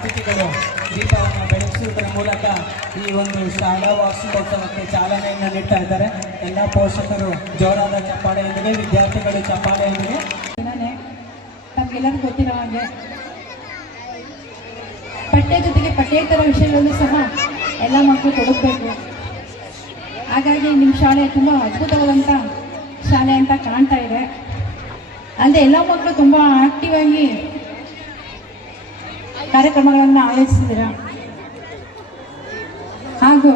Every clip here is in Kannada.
ಅತಿಥಿಗಳು ದೀಪವನ್ನು ಬೆಳಗಿಸುವುದರ ಮೂಲಕ ಈ ಒಂದು ಶಾಲಾ ವಾರ್ಷಿಕೋತ್ಸವಕ್ಕೆ ಚಾಲನೆಯನ್ನು ನೀಡ್ತಾ ಇದ್ದಾರೆ. ಎಲ್ಲ ಪೋಷಕರು ಜೋರಾದ ಚಪ್ಪಾಳೆಯೊಂದಿಗೆ, ವಿದ್ಯಾರ್ಥಿಗಳು ಚಪ್ಪಾಳೆಯೊಂದಿಗೆ. ನಮಗೆಲ್ಲರಿಗೂ ಗೊತ್ತಿರೋ ಹಾಗೆ ಪಠ್ಯ ಜೊತೆಗೆ ಪಠ್ಯೇತರ ವಿಷಯಗಳನ್ನು ಸಹ ಎಲ್ಲ ಮಕ್ಕಳು ತೊಡಗಬೇಕು. ಹಾಗಾಗಿ ನಿಮ್ಮ ಶಾಲೆ ತುಂಬ ಅದ್ಭುತವಾದಂಥ ಶಾಲೆ ಅಂತ ಕಾಣ್ತಾ ಇದೆ. ಅಲ್ಲದೆ ಎಲ್ಲ ಮಕ್ಕಳು ತುಂಬ ಆಕ್ಟಿವ್ ಆಗಿ ಕಾರ್ಯಕ್ರಮಗಳನ್ನು ಆಯೋಜಿಸಿದ್ದೀರ. ಹಾಗೂ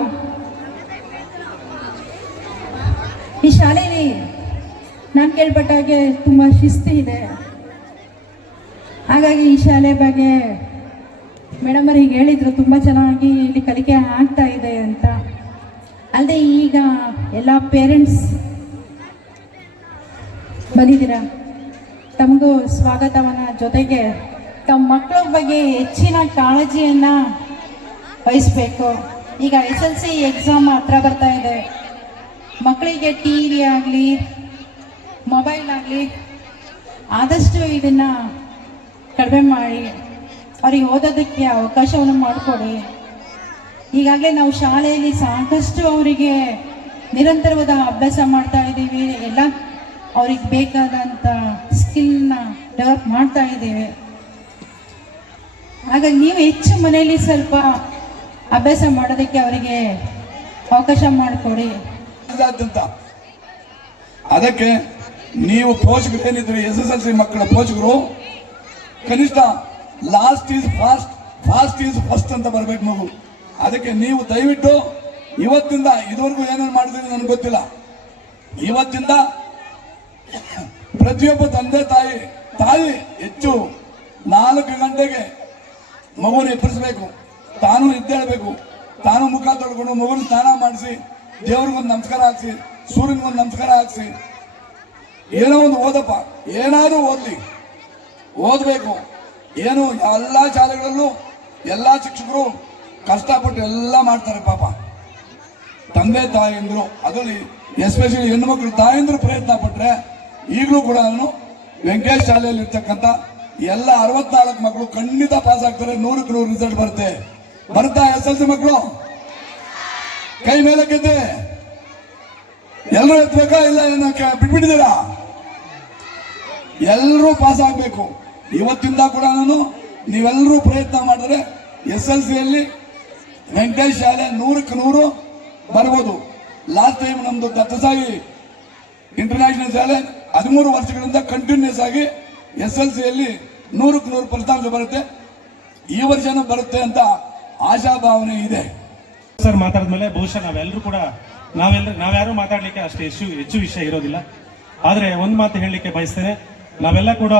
ಈ ಶಾಲೆಯಲ್ಲಿ ನಾನು ಕೇಳ್ಪಟ್ಟ ಹಾಗೆ ತುಂಬ ಶಿಸ್ತು ಇದೆ. ಹಾಗಾಗಿ ಈ ಶಾಲೆ ಬಗ್ಗೆ ಮೇಡಮ್ ಅವರು ಹೀಗೆ ಹೇಳಿದರು, ತುಂಬ ಚೆನ್ನಾಗಿ ಇಲ್ಲಿ ಕಲಿಕೆ ಆಗ್ತಾ ಇದೆ ಅಂತ. ಅಲ್ಲದೆ ಈಗ ಎಲ್ಲ ಪೇರೆಂಟ್ಸ್ ಬಂದಿದ್ದೀರಾ, ತಮಗೂ ಸ್ವಾಗತವನ್ನ. ಜೊತೆಗೆ ತಮ್ಮ ಮಕ್ಕಳ ಬಗ್ಗೆ ಹೆಚ್ಚಿನ ಕಾಳಜಿಯನ್ನು ವಹಿಸಬೇಕು. ಈಗ SSLC ಎಕ್ಸಾಮ್ ಹತ್ರ ಬರ್ತಾ ಇದೆ. ಮಕ್ಕಳಿಗೆ TV ಆಗಲಿ ಮೊಬೈಲ್ ಆಗಲಿ ಆದಷ್ಟು ಇದನ್ನು ಕಡಿಮೆ ಮಾಡಿ ಅವ್ರಿಗೆ ಓದೋದಕ್ಕೆ ಅವಕಾಶವನ್ನು ಮಾಡಿಕೊಡಿ. ಈಗಾಗಲೇ ನಾವು ಶಾಲೆಯಲ್ಲಿ ಸಾಕಷ್ಟು ಅವರಿಗೆ ನಿರಂತರವಾದ ಅಭ್ಯಾಸ ಮಾಡ್ತಾ ಇದ್ದೀವಿ. ಎಲ್ಲ ಅವ್ರಿಗೆ ಬೇಕಾದಂಥ ಸ್ಕಿಲ್ನ ಡೆವಲಪ್ ಮಾಡ್ತಾ ಇದ್ದೀವಿ. ಹಾಗಾಗಿ ನೀವು ಹೆಚ್ಚು ಮನೆಯಲ್ಲಿ ಸ್ವಲ್ಪ ಅಭ್ಯಾಸ ಮಾಡೋದಕ್ಕೆ ಅವರಿಗೆ ಅವಕಾಶ ಮಾಡಿಕೊಡಿ. ಅದಕ್ಕೆ ನೀವು ಪೋಷಕರು ಏನಿದ್ರು SSLC ಮಕ್ಕಳ ಪೋಷಕರು ಕನಿಷ್ಠ last is fast, fast is first ಅಂತ ಬರಬೇಕು ಮಗು. ಅದಕ್ಕೆ ನೀವು ದಯವಿಟ್ಟು ಇವತ್ತಿಂದ ಇದುವರೆಗೂ ಏನೇನು ಮಾಡಿದ್ರಿ ನನಗೆ ಗೊತ್ತಿಲ್ಲ. ಇವತ್ತಿಂದ ಪ್ರತಿಯೊಬ್ಬ ತಂದೆ ತಾಯಿ ಹೆಚ್ಚು 4 ಗಂಟೆಗೆ ಮಗುವನ್ನು ಎಬ್ಬರಿಸಬೇಕು. ತಾನು ಎದ್ದೇಳಬೇಕು, ತಾನು ಮುಖ ತೊಳ್ಕೊಂಡು ಮಗುನ ಸ್ನಾನ ಮಾಡಿಸಿ, ದೇವ್ರಿಗೊಂದು ನಮಸ್ಕಾರ ಹಾಕ್ಸಿ, ಸೂರ್ಯನಿಗೊಂದು ನಮಸ್ಕಾರ ಹಾಕ್ಸಿ, ಏನೋ ಒಂದು ಓದಪ್ಪ, ಏನಾದರೂ ಓದಬೇಕು. ಏನು ಎಲ್ಲ ಶಾಲೆಗಳಲ್ಲೂ ಎಲ್ಲ ಶಿಕ್ಷಕರು ಕಷ್ಟಪಟ್ಟು ಎಲ್ಲ ಮಾಡ್ತಾರೆ ಪಾಪ. ತಂದೆ ತಾಯಿಯಂದ್ರು, ಅದರಲ್ಲಿ ಎಸ್ಪೆಷಲಿ ಹೆಣ್ಣು ಮಕ್ಕಳು ತಾಯಂದ್ರು ಪ್ರಯತ್ನ ಪಟ್ಟರೆ ಈಗಲೂ ಕೂಡ ವೆಂಕಟೇಶ್ ಶಾಲೆಯಲ್ಲಿ ಇರ್ತಕ್ಕಂಥ ಎಲ್ಲ 64 ಮಕ್ಕಳು ಖಂಡಿತ ಪಾಸ್ ಆಗ್ತಾರೆ. 100ಕ್ಕೆ 100 ರಿಸಲ್ಟ್ ಬರುತ್ತಾ SSLC ಮಕ್ಕಳು ಕೈ ಮೇಲಕ್ಕೆದ್ದೆ ಎಲ್ಲರೂ ಎತ್ತಬೇಕಾ? ಇಲ್ಲ ಬಿಟ್ಬಿಟ್ಟಿದ್ದೀರಾ? ಎಲ್ಲರೂ ಪಾಸ್ ಆಗಬೇಕು. ಇವತ್ತಿಂದ ಕೂಡ ನೀವೆಲ್ಲರೂ ಪ್ರಯತ್ನ ಮಾಡಿದ್ರೆ SSLCಯಲ್ಲಿ ವೆಂಕಟೇಶ್ ಶಾಲೆ 100ಕ್ಕೆ 100 ಬರ್ಬೋದು. ಲಾಸ್ಟ್ ಟೈಮ್ ನಮ್ದು ದತ್ತಸಾಯಿ ಇಂಟರ್ನ್ಯಾಷನಲ್ ಶಾಲೆ 13 ವರ್ಷಗಳಿಂದ ಕಂಟಿನ್ಯೂಸ್ ಆಗಿ SSLCಯಲ್ಲಿ 100ಕ್ಕೆ 100 ಫಲಿತಾಂಶ ಬರುತ್ತೆ. ಈ ವರ್ಷನೂ ಬರುತ್ತೆ ಅಂತ ಆಶಾಭಾವನೆ ಇದೆ. ಸರ್ ಮಾತಾಡಿದ್ಮೇಲೆ ಬಹುಶಃ ನಾವ್ಯಾರು ಮಾತಾಡ್ಲಿಕ್ಕೆ ಅಷ್ಟು ಹೆಚ್ಚು ವಿಷಯ ಇರೋದಿಲ್ಲ. ಆದ್ರೆ ಒಂದು ಮಾತು ಹೇಳಲಿಕ್ಕೆ ಬಯಸ್ತೇನೆ. ನಾವೆಲ್ಲ ಕೂಡ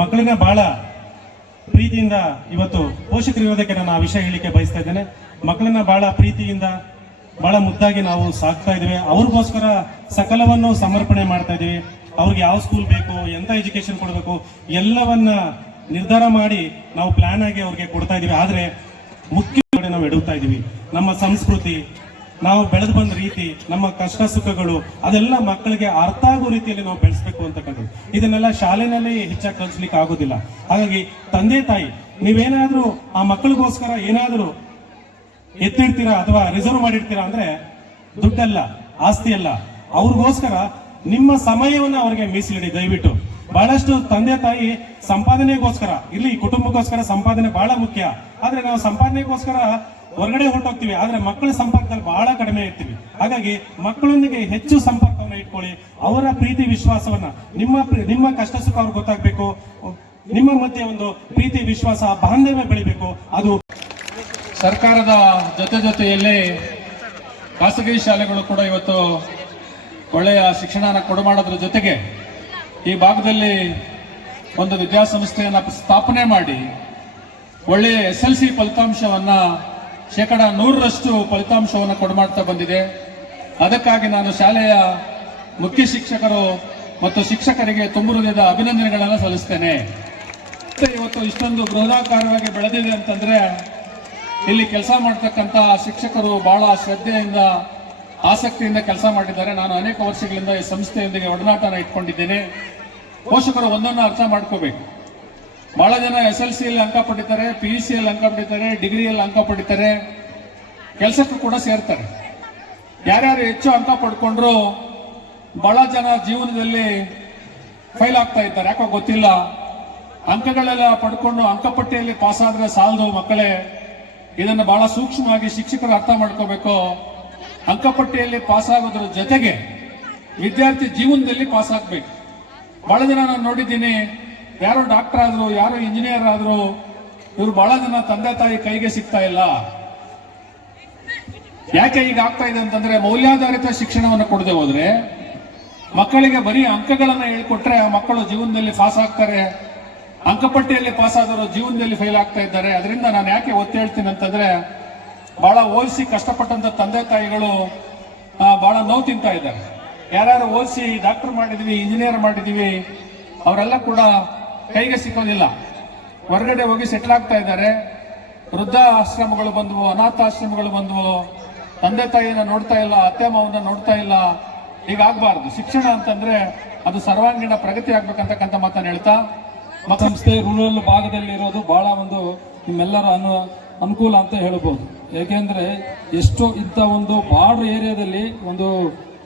ಮಕ್ಕಳನ್ನ ಬಹಳ ಪ್ರೀತಿಯಿಂದ ಇವತ್ತು ಪೋಷಕರು ಇರೋದಕ್ಕೆ ನಾನು ಆ ವಿಷಯ ಹೇಳಲಿಕ್ಕೆ ಬಯಸ್ತಾ ಇದ್ದೇನೆ. ಮಕ್ಕಳನ್ನ ಬಹಳ ಪ್ರೀತಿಯಿಂದ ಬಹಳ ಮುದ್ದಾಗಿ ನಾವು ಸಾಕ್ತಾ ಇದ್ದೀವಿ. ಅವ್ರಿಗೋಸ್ಕರ ಸಕಲವನ್ನು ಸಮರ್ಪಣೆ ಮಾಡ್ತಾ ಇದೀವಿ. ಅವ್ರಿಗೆ ಯಾವ ಸ್ಕೂಲ್ ಬೇಕು, ಎಂತ ಎಜುಕೇಶನ್ ಕೊಡಬೇಕು, ಎಲ್ಲವನ್ನ ನಿರ್ಧಾರ ಮಾಡಿ ನಾವು ಪ್ಲಾನ್ ಆಗಿ ಅವ್ರಿಗೆ ಕೊಡ್ತಾ ಇದೀವಿ. ಆದ್ರೆ ಮುಖ್ಯ ನಾವು ಎಡುತ್ತಾ ಇದೀವಿ. ನಮ್ಮ ಸಂಸ್ಕೃತಿ, ನಾವು ಬೆಳೆದು ಬಂದ ರೀತಿ, ನಮ್ಮ ಕಷ್ಟ ಸುಖಗಳು, ಅದೆಲ್ಲ ಮಕ್ಕಳಿಗೆ ಅರ್ಥ ಆಗೋ ರೀತಿಯಲ್ಲಿ ನಾವು ಬೆಳೆಸಬೇಕು ಅಂತಕ್ಕಂಥದ್ದು. ಇದನ್ನೆಲ್ಲ ಶಾಲೆನಲ್ಲಿ ಹೆಚ್ಚಾಗಿ ಕಲಿಸ್ಲಿಕ್ಕೆ ಆಗೋದಿಲ್ಲ. ಹಾಗಾಗಿ ತಂದೆ ತಾಯಿ ನೀವೇನಾದ್ರೂ ಆ ಮಕ್ಕಳಿಗೋಸ್ಕರ ಏನಾದರೂ ಎತ್ತಿಡ್ತೀರಾ ಅಥವಾ ರಿಸರ್ವ್ ಮಾಡಿರ್ತೀರಾ ಅಂದ್ರೆ ದುಡ್ಡಲ್ಲ, ಆಸ್ತಿ ಅಲ್ಲ, ಅವ್ರಿಗೋಸ್ಕರ ನಿಮ್ಮ ಸಮಯವನ್ನು ಅವರಿಗೆ ಮೀಸಲಿಡಿ ದಯವಿಟ್ಟು. ಬಹಳಷ್ಟು ತಂದೆ ತಾಯಿ ಸಂಪಾದನೆಗೋಸ್ಕರ, ಇಲ್ಲಿ ಕುಟುಂಬಕ್ಕೋಸ್ಕರ ಸಂಪಾದನೆ ಬಹಳ ಮುಖ್ಯ. ಆದ್ರೆ ನಾವು ಸಂಪಾದನೆಗೋಸ್ಕರ ಹೊರಗಡೆ ಹೊರಟೋಗ್ತೀವಿ, ಆದ್ರೆ ಮಕ್ಕಳ ಸಂಪರ್ಕದಲ್ಲಿ ಬಹಳ ಕಡಿಮೆ ಇರ್ತೀವಿ. ಹಾಗಾಗಿ ಮಕ್ಕಳೊಂದಿಗೆ ಹೆಚ್ಚು ಸಂಪರ್ಕವನ್ನ ಇಟ್ಕೊಳ್ಳಿ. ಅವರ ಪ್ರೀತಿ ವಿಶ್ವಾಸವನ್ನ, ನಿಮ್ಮ ಕಷ್ಟ ಸುಖ ಅವ್ರಿಗೆ ಗೊತ್ತಾಗ್ಬೇಕು. ನಿಮ್ಮ ಮಧ್ಯೆ ಒಂದು ಪ್ರೀತಿ ವಿಶ್ವಾಸ ಬಾಂಧವ್ಯ ಬೆಳಿಬೇಕು. ಅದು ಸರ್ಕಾರದ ಜೊತೆಯಲ್ಲಿ ಖಾಸಗಿ ಶಾಲೆಗಳು ಕೂಡ ಇವತ್ತು ಒಳ್ಳೆಯ ಶಿಕ್ಷಣನ ಕೊಡಮಾಡೋದ್ರ ಜೊತೆಗೆ ಈ ಭಾಗದಲ್ಲಿ ಒಂದು ವಿದ್ಯಾಸಂಸ್ಥೆಯನ್ನು ಸ್ಥಾಪನೆ ಮಾಡಿ ಒಳ್ಳೆಯ SSLC ಫಲಿತಾಂಶವನ್ನ 100% ಫಲಿತಾಂಶವನ್ನು ಕೊಡಮಾಡ್ತಾ ಬಂದಿದೆ. ಅದಕ್ಕಾಗಿ ನಾನು ಶಾಲೆಯ ಮುಖ್ಯ ಶಿಕ್ಷಕರು ಮತ್ತು ಶಿಕ್ಷಕರಿಗೆ ತುಂಬ ಹೃದಯದ ಅಭಿನಂದನೆಗಳನ್ನು ಸಲ್ಲಿಸ್ತೇನೆ. ಇವತ್ತು ಇಷ್ಟೊಂದು ಬೃಹದಾಕಾರವಾಗಿ ಬೆಳೆದಿದೆ ಅಂತಂದ್ರೆ ಇಲ್ಲಿ ಕೆಲಸ ಮಾಡ್ತಕ್ಕಂಥ ಶಿಕ್ಷಕರು ಬಹಳ ಶ್ರದ್ಧೆಯಿಂದ ಆಸಕ್ತಿಯಿಂದ ಕೆಲಸ ಮಾಡಿದ್ದಾರೆ. ನಾನು ಅನೇಕ ವರ್ಷಗಳಿಂದ ಈ ಸಂಸ್ಥೆಯೊಂದಿಗೆ ಒಡನಾಟನ ಇಟ್ಕೊಂಡಿದ್ದೇನೆ. ಪೋಷಕರು ಒಂದನ್ನು ಅರ್ಥ ಮಾಡ್ಕೋಬೇಕು. ಬಹಳ ಜನ SLC ಯಲ್ಲಿ ಅಂಕ ಪಡಿತಾರೆ, PUC ಯಲ್ಲಿ ಅಂಕ ಪಡಿತಾರೆ, ಡಿಗ್ರಿಯಲ್ಲಿ ಅಂಕ ಪಡಿತಾರೆ, ಕೆಲಸಕ್ಕೂ ಕೂಡ ಸೇರ್ತಾರೆ. ಯಾರ್ಯಾರು ಹೆಚ್ಚು ಅಂಕ ಪಡ್ಕೊಂಡ್ರು ಬಹಳ ಜನ ಜೀವನದಲ್ಲಿ ಫೈಲ್ ಆಗ್ತಾ ಇದ್ದಾರೆ. ಯಾಕೋ ಗೊತ್ತಿಲ್ಲ. ಅಂಕಗಳೆಲ್ಲ ಪಡ್ಕೊಂಡು ಅಂಕಪಟ್ಟಿಯಲ್ಲಿ ಪಾಸ್ ಆದ್ರೆ ಸಾಲದು ಮಕ್ಕಳೇ. ಇದನ್ನು ಬಹಳ ಸೂಕ್ಷ್ಮವಾಗಿ ಶಿಕ್ಷಕರು ಅರ್ಥ ಮಾಡ್ಕೋಬೇಕು. ಅಂಕಪಟ್ಟಿಯಲ್ಲಿ ಪಾಸ್ ಆಗೋದ್ರ ಜೊತೆಗೆ ವಿದ್ಯಾರ್ಥಿ ಜೀವನದಲ್ಲಿ ಪಾಸ್ ಆಗ್ಬೇಕು. ಬಹಳ ಜನ ನಾನು ನೋಡಿದ್ದೀನಿ, ಯಾರೋ ಡಾಕ್ಟರ್ ಆದ್ರು, ಯಾರೋ ಇಂಜಿನಿಯರ್ ಆದ್ರು, ಇವರು ಬಹಳ ಜನ ತಂದೆ ತಾಯಿ ಕೈಗೆ ಸಿಗ್ತಾ ಇಲ್ಲ. ಯಾಕೆ ಈಗ ಆಗ್ತಾ ಇದೆ ಅಂತಂದ್ರೆ, ಮೌಲ್ಯಾಧಾರಿತ ಶಿಕ್ಷಣವನ್ನು ಕೊಡದೆ ಹೋದ್ರೆ ಮಕ್ಕಳಿಗೆ ಬರೀ ಅಂಕಗಳನ್ನ ಹೇಳ್ಕೊಟ್ರೆ ಮಕ್ಕಳು ಜೀವನದಲ್ಲಿ ಪಾಸ್ ಆಗ್ತಾರೆ. ಅಂಕಪಟ್ಟಿಯಲ್ಲಿ ಪಾಸ್ ಆದವರು ಜೀವನದಲ್ಲಿ ಫೇಲ್ ಆಗ್ತಾ ಇದ್ದಾರೆ. ಅದರಿಂದ ನಾನು ಯಾಕೆ ಒತ್ತಿ ಹೇಳ್ತೀನಿ ಅಂತಂದ್ರೆ, ಬಹಳ ಓದಿಸಿ ಕಷ್ಟಪಟ್ಟಂತ ತಂದೆ ತಾಯಿಗಳು ಬಹಳ ನೋವು ತಿಂತಾ ಇದ್ದಾರೆ. ಯಾರ್ಯಾರು ಓದಿಸಿ ಡಾಕ್ಟರ್ ಮಾಡಿದೀವಿ, ಇಂಜಿನಿಯರ್ ಮಾಡಿದೀವಿ, ಅವರೆಲ್ಲ ಕೂಡ ಕೈಗೆ ಸಿಕ್ಕೋದಿಲ್ಲ. ಹೊರಗಡೆ ಹೋಗಿ ಸೆಟ್ಲ್ ಆಗ್ತಾ ಇದ್ದಾರೆ. ವೃದ್ಧಾಶ್ರಮಗಳು ಬಂದವು, ಅನಾಥಾಶ್ರಮಗಳು ಬಂದವು. ತಂದೆ ತಾಯಿನ ನೋಡ್ತಾ ಇಲ್ಲ, ಅತ್ತೆ ಮಾವನ್ನ ನೋಡ್ತಾ ಇಲ್ಲ. ಹೀಗಾಗಬಾರ್ದು. ಶಿಕ್ಷಣ ಅಂತಂದ್ರೆ ಅದು ಸರ್ವಾಂಗೀಣ ಪ್ರಗತಿ ಆಗ್ಬೇಕಂತಕ್ಕಂಥ ಮಾತನ್ನು ಹೇಳ್ತಾ, ಸಂಸ್ಥೆ ರೂರಲ್ ಭಾಗದಲ್ಲಿ ಇರೋದು ಬಹಳ ಒಂದು ನಿಮ್ಮೆಲ್ಲರ ಅನುಕೂಲ ಅಂತ ಹೇಳ್ಬೋದು. ಯಾಕೆಂದ್ರೆ ಎಷ್ಟೋ ಇಂಥ ಒಂದು ಬಾರ್ಡರ್ ಏರಿಯಾದಲ್ಲಿ ಒಂದು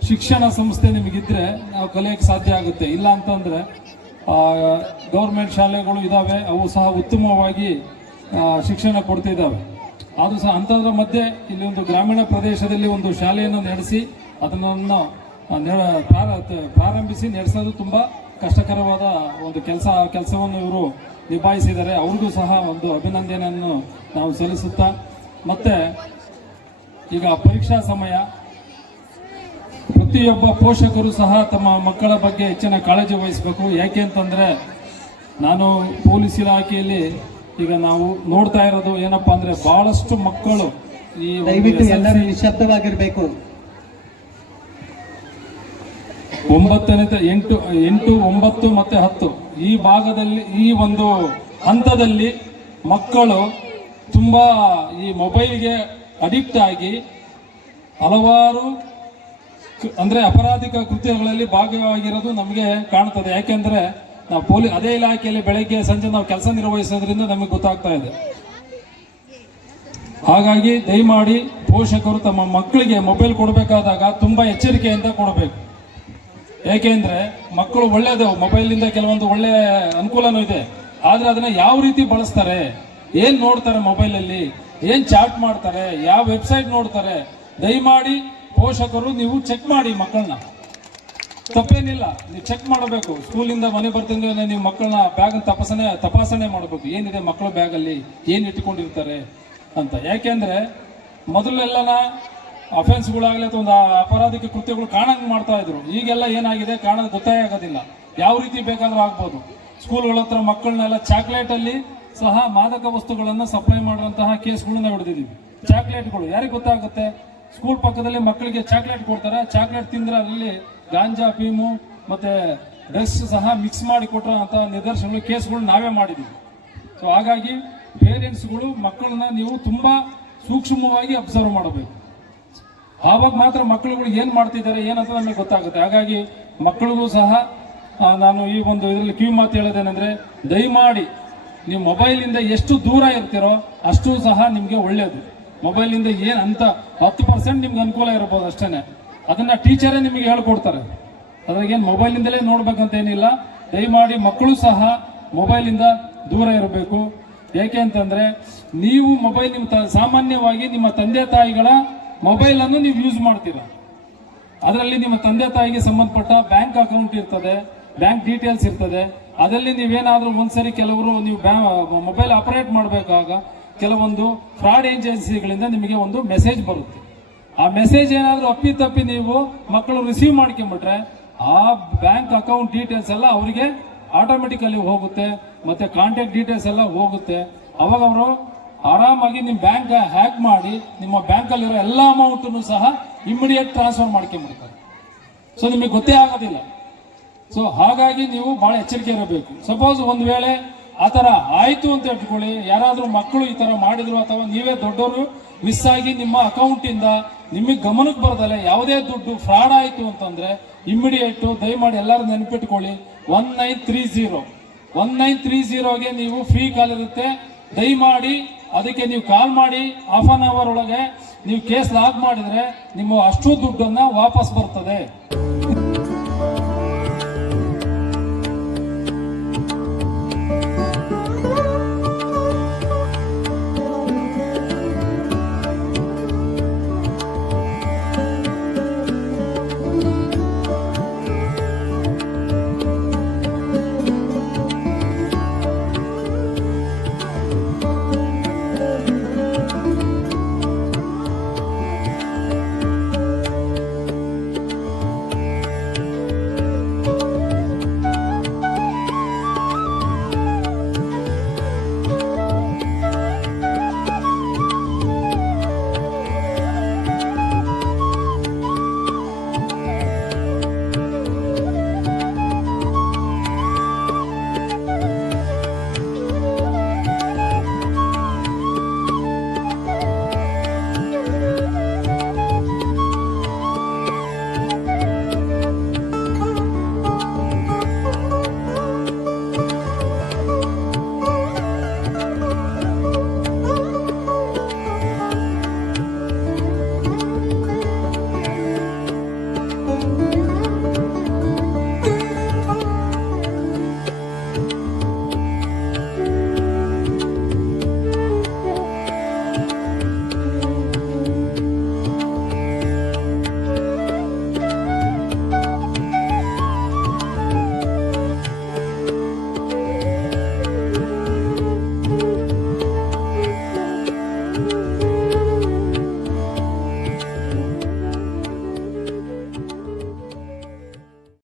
ಶಿಕ್ಷಣ ಸಂಸ್ಥೆ ನಿಮಗಿದ್ರೆ ನಾವು ಕಲಿಯಕ್ಕೆ ಸಾಧ್ಯ ಆಗುತ್ತೆ. ಇಲ್ಲ ಅಂತಂದ್ರೆ ಗೌರ್ಮೆಂಟ್ ಶಾಲೆಗಳು ಇದಾವೆ, ಅವು ಸಹ ಉತ್ತಮವಾಗಿ ಶಿಕ್ಷಣ ಕೊಡ್ತಿದ್ದಾವೆ. ಆದರೂ ಸಹ ಅಂಥದ್ರ ಮಧ್ಯೆ ಇಲ್ಲಿ ಒಂದು ಗ್ರಾಮೀಣ ಪ್ರದೇಶದಲ್ಲಿ ಒಂದು ಶಾಲೆಯನ್ನು ನಡೆಸಿ ಅದನ್ನು ಪ್ರಾರಂಭಿಸಿ ನಡೆಸೋದು ತುಂಬ ಕಷ್ಟಕರವಾದ ಒಂದು ಕೆಲಸವನ್ನು ಇವರು ನಿಭಾಯಿಸಿದ್ದಾರೆ. ಅವ್ರಿಗೂ ಸಹ ಒಂದು ಅಭಿನಂದನೆಯನ್ನು ನಾವು ಸಲ್ಲಿಸುತ್ತಾ, ಮತ್ತೆ ಈಗ ಪರೀಕ್ಷಾ ಸಮಯ, ಪ್ರತಿಯೊಬ್ಬ ಪೋಷಕರು ಸಹ ತಮ್ಮ ಮಕ್ಕಳ ಬಗ್ಗೆ ಹೆಚ್ಚಿನ ಕಾಳಜಿ ವಹಿಸಬೇಕು. ಯಾಕೆ ಅಂತಂದ್ರೆ, ನಾನು ಪೊಲೀಸ್ ಇಲಾಖೆಯಲ್ಲಿ ಈಗ ನಾವು ನೋಡ್ತಾ ಇರೋದು ಏನಪ್ಪಾ ಅಂದ್ರೆ, ಬಹಳಷ್ಟು ಮಕ್ಕಳು ಈ ದಯವಿಟ್ಟು ಎಲ್ಲರೂ ನಿಶಬ್ದವಾಗಿರ್ಬೇಕು. 8, 9 ಮತ್ತೆ 10 ಈ ಭಾಗದಲ್ಲಿ, ಈ ಒಂದು ಹಂತದಲ್ಲಿ ಮಕ್ಕಳು ತುಂಬಾ ಈ ಮೊಬೈಲ್ಗೆ ಅಡಿಕ್ಟ್ ಆಗಿ ಹಲವಾರು ಅಂದ್ರೆ ಅಪರಾಧಿಕ ಕೃತ್ಯಗಳಲ್ಲಿ ಭಾಗವಾಗಿರೋದು ನಮಗೆ ಕಾಣ್ತದೆ. ಯಾಕೆಂದ್ರೆ ನಾವು ಅದೇ ಇಲಾಖೆಯಲ್ಲಿ ಬೆಳಗ್ಗೆ ಸಂಜೆ ನಾವು ಕೆಲಸ ನಿರ್ವಹಿಸೋದ್ರಿಂದ ನಮಗೆ ಗೊತ್ತಾಗ್ತಾ ಇದೆ. ಹಾಗಾಗಿ ದಯಮಾಡಿ ಪೋಷಕರು ತಮ್ಮ ಮಕ್ಕಳಿಗೆ ಮೊಬೈಲ್ ಕೊಡಬೇಕಾದಾಗ ತುಂಬಾ ಎಚ್ಚರಿಕೆಯಿಂದ ಕೊಡಬೇಕು. ಯಾಕೆಂದ್ರೆ ಮಕ್ಕಳು ಒಳ್ಳೇದು, ಮೊಬೈಲಿಂದ ಕೆಲವೊಂದು ಒಳ್ಳೆ ಅನುಕೂಲನೂ ಇದೆ. ಆದ್ರೆ ಅದನ್ನ ಯಾವ ರೀತಿ ಬಳಸ್ತಾರೆ, ಏನ್ ನೋಡ್ತಾರೆ ಮೊಬೈಲಲ್ಲಿ, ಏನ್ ಚಾಟ್ ಮಾಡ್ತಾರೆ, ಯಾವ ವೆಬ್ಸೈಟ್ ನೋಡ್ತಾರೆ, ದಯಮಾಡಿ ಪೋಷಕರು ನೀವು ಚೆಕ್ ಮಾಡಿ ಮಕ್ಕಳನ್ನ. ತಪ್ಪೇನಿಲ್ಲ, ನೀವು ಚೆಕ್ ಮಾಡಬೇಕು. ಸ್ಕೂಲಿಂದ ಮನೆ ಬರ್ತಿದ್ರೆ ನೀವು ಮಕ್ಕಳನ್ನ ಬ್ಯಾಗ್ ತಪಾಸಣೆ ಮಾಡಬೇಕು. ಏನಿದೆ ಮಕ್ಕಳ ಬ್ಯಾಗಲ್ಲಿ, ಏನ್ ಇಟ್ಟುಕೊಂಡಿರ್ತಾರೆ ಅಂತ. ಯಾಕೆಂದ್ರೆ ಮೊದಲೆಲ್ಲನ ಅಫೆನ್ಸ್ಗಳಾಗಲಿ ಅಥವಾ ಒಂದು ಅಪರಾಧಿಕ ಕೃತ್ಯಗಳು ಕಾಣಂಗ್ ಮಾಡ್ತಾ ಇದ್ರು. ಈಗೆಲ್ಲ ಏನಾಗಿದೆ ಕಾಣೋದು ಗೊತ್ತೇ ಆಗೋದಿಲ್ಲ. ಯಾವ ರೀತಿ ಬೇಕಾದ್ರೂ ಆಗ್ಬೋದು. ಸ್ಕೂಲ್ಗಳ ಹತ್ರ ಮಕ್ಕಳನ್ನೆಲ್ಲ ಚಾಕ್ಲೇಟ್ ಅಲ್ಲಿ ಸಹ ಮಾದಕ ವಸ್ತುಗಳನ್ನ ಸಪ್ಲೈ ಮಾಡುವಂತಹ ಕೇಸ್ಗಳನ್ನ ಹಿಡಿದಿದ್ದೀವಿ. ಚಾಕ್ಲೇಟ್ಗಳು ಯಾರಿಗೆ ಗೊತ್ತಾಗುತ್ತೆ? ಸ್ಕೂಲ್ ಪಕ್ಕದಲ್ಲಿ ಮಕ್ಕಳಿಗೆ ಚಾಕ್ಲೇಟ್ ಕೊಡ್ತಾರೆ. ಚಾಕ್ಲೇಟ್ ತಿಂದ್ರೆ ಅದರಲ್ಲಿ ಗಾಂಜಾ, ಫೀಮು ಮತ್ತೆ ಡ್ರಗ್ಸ್ ಸಹ ಮಿಕ್ಸ್ ಮಾಡಿ ಕೊಟ್ಟರ ಅಂತ ನಿದರ್ಶನಗಳು, ಕೇಸ್ಗಳು ನಾವೇ ಮಾಡಿದ್ದೀವಿ. ಸೊ ಹಾಗಾಗಿ ಪೇರೆಂಟ್ಸ್ಗಳು ಮಕ್ಕಳನ್ನ ನೀವು ತುಂಬಾ ಸೂಕ್ಷ್ಮವಾಗಿ ಅಬ್ಸರ್ವ್ ಮಾಡಬೇಕು. ಆವಾಗ ಮಾತ್ರ ಮಕ್ಕಳುಗಳು ಏನ್ ಮಾಡ್ತಿದ್ದಾರೆ ಏನಂತ ನಮಗೆ ಗೊತ್ತಾಗುತ್ತೆ. ಹಾಗಾಗಿ ಮಕ್ಕಳಿಗೂ ಸಹ ನಾನು ಈ ಒಂದು ಇದರಲ್ಲಿ ಕಿವಿ ಮಾತು ಹೇಳೋದೇನೆಂದ್ರೆ, ದಯಮಾಡಿ ನೀವು ಮೊಬೈಲಿಂದ ಎಷ್ಟು ದೂರ ಇರ್ತೀರೋ ಅಷ್ಟು ಸಹ ನಿಮಗೆ ಒಳ್ಳೇದು. ಮೊಬೈಲಿಂದ ಏನ್ ಅಂತ 10% ನಿಮ್ಗೆ ಅನುಕೂಲ ಇರಬಹುದು ಅಷ್ಟೇನೆ. ಅದನ್ನ ಟೀಚರೇ ನಿಮಗೆ ಹೇಳ್ಕೊಡ್ತಾರೆ. ಅದ್ರಾಗೇನು ಮೊಬೈಲಿಂದಲೇ ನೋಡ್ಬೇಕಂತ ಏನಿಲ್ಲ. ದಯಮಾಡಿ ಮಕ್ಕಳು ಸಹ ಮೊಬೈಲಿಂದ ದೂರ ಇರಬೇಕು. ಯಾಕೆ ಅಂತಂದ್ರೆ, ನೀವು ಮೊಬೈಲ್ ಸಾಮಾನ್ಯವಾಗಿ ನಿಮ್ಮ ತಂದೆ ತಾಯಿಗಳ ಮೊಬೈಲ್ ಅನ್ನು ನೀವು ಯೂಸ್ ಮಾಡ್ತೀರಾ. ಅದರಲ್ಲಿ ನಿಮ್ಮ ತಂದೆ ತಾಯಿಗೆ ಸಂಬಂಧಪಟ್ಟ ಬ್ಯಾಂಕ್ ಅಕೌಂಟ್ ಇರ್ತದೆ, ಬ್ಯಾಂಕ್ ಡೀಟೇಲ್ಸ್ ಇರ್ತದೆ. ಅದರಲ್ಲಿ ನೀವೇನಾದ್ರೂ ಒಂದ್ಸರಿ ಕೆಲವರು ನೀವು ಮೊಬೈಲ್ ಆಪರೇಟ್ ಮಾಡಬೇಕಾಗ ಕೆಲವೊಂದು ಫ್ರಾಡ್ ಏಜೆನ್ಸಿಗಳಿಂದ ನಿಮಗೆ ಒಂದು ಮೆಸೇಜ್ ಬರುತ್ತೆ. ಆ ಮೆಸೇಜ್ ಏನಾದರೂ ಅಪ್ಪಿತಪ್ಪಿ ನೀವು ಮಕ್ಕಳು ರಿಸೀವ್ ಮಾಡ್ಕೊಂಡ್ಬಿಟ್ರೆ ಆ ಬ್ಯಾಂಕ್ ಅಕೌಂಟ್ ಡೀಟೇಲ್ಸ್ ಎಲ್ಲ ಅವರಿಗೆ ಆಟೋಮೆಟಿಕಲಿ ಹೋಗುತ್ತೆ, ಮತ್ತೆ ಕಾಂಟ್ಯಾಕ್ಟ್ ಡೀಟೇಲ್ಸ್ ಎಲ್ಲ ಹೋಗುತ್ತೆ. ಅವಾಗ ಅವರು ಆರಾಮಾಗಿ ನಿಮ್ಮ ಬ್ಯಾಂಕ್ ಹ್ಯಾಕ್ ಮಾಡಿ ನಿಮ್ಮ ಬ್ಯಾಂಕಲ್ಲಿರೋ ಎಲ್ಲ ಅಮೌಂಟನ್ನು ಸಹ ಇಮಿಡಿಯೇಟ್ ಟ್ರಾನ್ಸ್ಫರ್ ಮಾಡ್ಕೊಂಡ್ಬಿಡ್ತಾರೆ. ಸೊ ನಿಮಗೆ ಗೊತ್ತೇ ಆಗೋದಿಲ್ಲ. ಸೊ ಹಾಗಾಗಿ ನೀವು ಬಹಳ ಎಚ್ಚರಿಕೆ ಇರಬೇಕು. ಸಪೋಸ್ ಒಂದು ವೇಳೆ ಆ ಥರ ಆಯಿತು ಅಂತ ಇಟ್ಕೊಳ್ಳಿ, ಯಾರಾದರೂ ಮಕ್ಕಳು ಈ ಥರ ಮಾಡಿದ್ರು ಅಥವಾ ನೀವೇ ದೊಡ್ಡವರು ಮಿಸ್ ಆಗಿ ನಿಮ್ಮ ಅಕೌಂಟಿಂದ ನಿಮಗೆ ಗಮನಕ್ಕೆ ಬರದಲ್ಲ ಯಾವುದೇ ದುಡ್ಡು ಫ್ರಾಡ್ ಆಯಿತು ಅಂತಂದ್ರೆ ಇಮಿಡಿಯೇಟು ದಯಮಾಡಿ ಎಲ್ಲರೂ ನೆನಪಿಟ್ಕೊಳ್ಳಿ 1930 1930ಗೆ ನೀವು ಫ್ರೀ ಕಾಲ್ ಇರುತ್ತೆ. ದಯಮಾಡಿ ಅದಕ್ಕೆ ನೀವು ಕಾಲ್ ಮಾಡಿ ಹಾಫ್ ಅನ್ ಅವರ್ ಒಳಗೆ ನೀವು ಕೇಸ್ ಲಾಗ್ ಮಾಡಿದ್ರೆ ನಿಮ್ಮ ಅಷ್ಟು ದುಡ್ಡನ್ನ ವಾಪಸ್ ಬರ್ತದೆ.